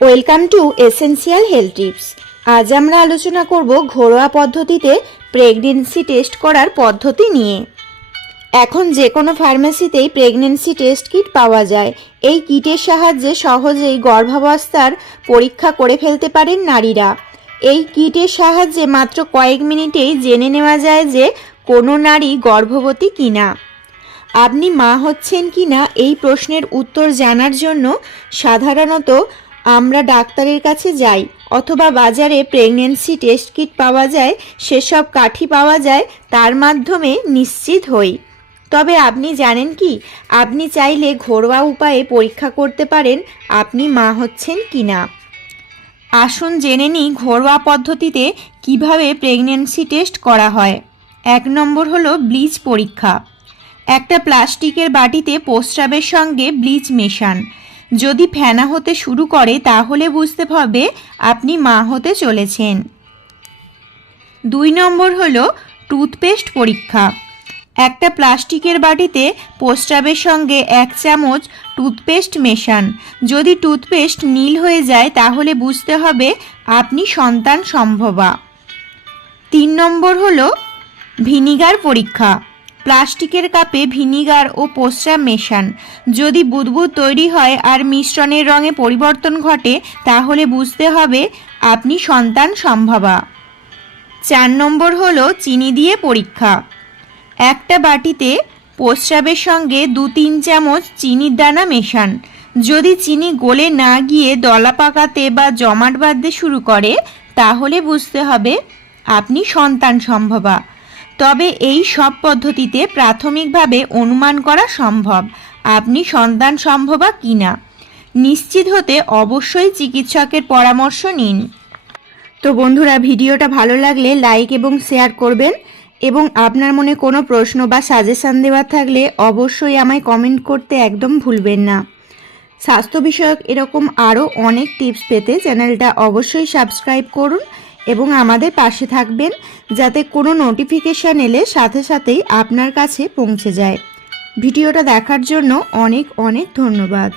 Welcome to essential health tips আজ আমরা আলোচনা করব ঘরোয়া পদ্ধতিতে প্রেগনেন্সি টেস্ট করার পদ্ধতি নিয়ে। এখন যে কোনো ফার্মেসিতেই প্রেগনেন্সি টেস্ট কিট পাওয়া যায়। এই কিটের সাহায্যে সহজেই গর্ভাবস্থার পরীক্ষা করে ফেলতে পারেন নারীরা। এই কিটের সাহায্যে মাত্র কয়েক মিনিটেই জেনে নেওয়া যায় যে কোনো নারী গর্ভবতী কিনা। আপনি মা হচ্ছেন কিনা এই প্রশ্নের উত্তর জানার জন্য সাধারণত আমরা ডাক্তারের কাছে যাই, অথবা বাজারে প্রেগনেন্সি টেস্ট কিট পাওয়া যায়, সেসব কাঠি পাওয়া যায়, তার মাধ্যমে নিশ্চিত হই। তবে আপনি জানেন কি, আপনি চাইলে ঘরোয়া উপায়ে পরীক্ষা করতে পারেন, আপনি মা হচ্ছেন কি না আসুন জেনে নিই ঘরোয়া পদ্ধতিতে কীভাবে প্রেগনেন্সি টেস্ট করা হয়। এক নম্বর হলো ব্লিচ পরীক্ষা। একটা প্লাস্টিকের বাটিতে প্রস্রাবের সঙ্গে ব্লিচ মেশান। যদি ফেনা হতে শুরু করে, তাহলে বুঝতে হবে আপনি মা হতে চলেছেন। দুই নম্বর হলো টুথপেস্ট পরীক্ষা। একটা প্লাস্টিকের বাটিতে প্রস্রাবের সঙ্গে এক চামচ টুথপেস্ট মেশান। যদি টুথপেস্ট নীল হয়ে যায়, তাহলে বুঝতে হবে আপনি সন্তান সম্ভবা। তিন নম্বর হলো ভিনিগার পরীক্ষা। প্লাস্টিকের কাপে ভিনিগার ও প্রস্রাব মেশান। যদি বুদবুদ তৈরি হয় আর মিশ্রণের রঙে পরিবর্তন ঘটে, তাহলে বুঝতে হবে আপনি সন্তান সম্ভবা। চার নম্বর হলো চিনি দিয়ে পরীক্ষা। একটা বাটিতে প্রস্রাবের সঙ্গে দু তিন চামচ চিনির দানা মেশান। যদি চিনি গলে না গিয়ে দলা পাকাতে বা জমাট বাঁধতে শুরু করে, তাহলে বুঝতে হবে আপনি সন্তান সম্ভবা। তবে এই সব পদ্ধতিতে প্রাথমিকভাবে অনুমান করা সম্ভব। আপনি সন্তান সম্ভবা কিনা নিশ্চিত হতে অবশ্যই চিকিৎসকের পরামর্শ নিন। তো বন্ধুরা, ভিডিওটা ভালো লাগলে লাইক এবং শেয়ার করবেন এবং আপনার মনে কোনো প্রশ্ন বা সাজেশান দেওয়ার থাকলে অবশ্যই আমায় কমেন্ট করতে একদম ভুলবেন না। স্বাস্থ্য বিষয়ক এরকম আরও অনেক টিপস পেতে চ্যানেলটা অবশ্যই সাবস্ক্রাইব করুন এবং আমাদের পাশে থাকবেন যাতে কোনো নোটিফিকেশান এলে সাথে সাথেই আপনার কাছে পৌঁছে যায়। ভিডিওটা দেখার জন্য অনেক অনেক ধন্যবাদ।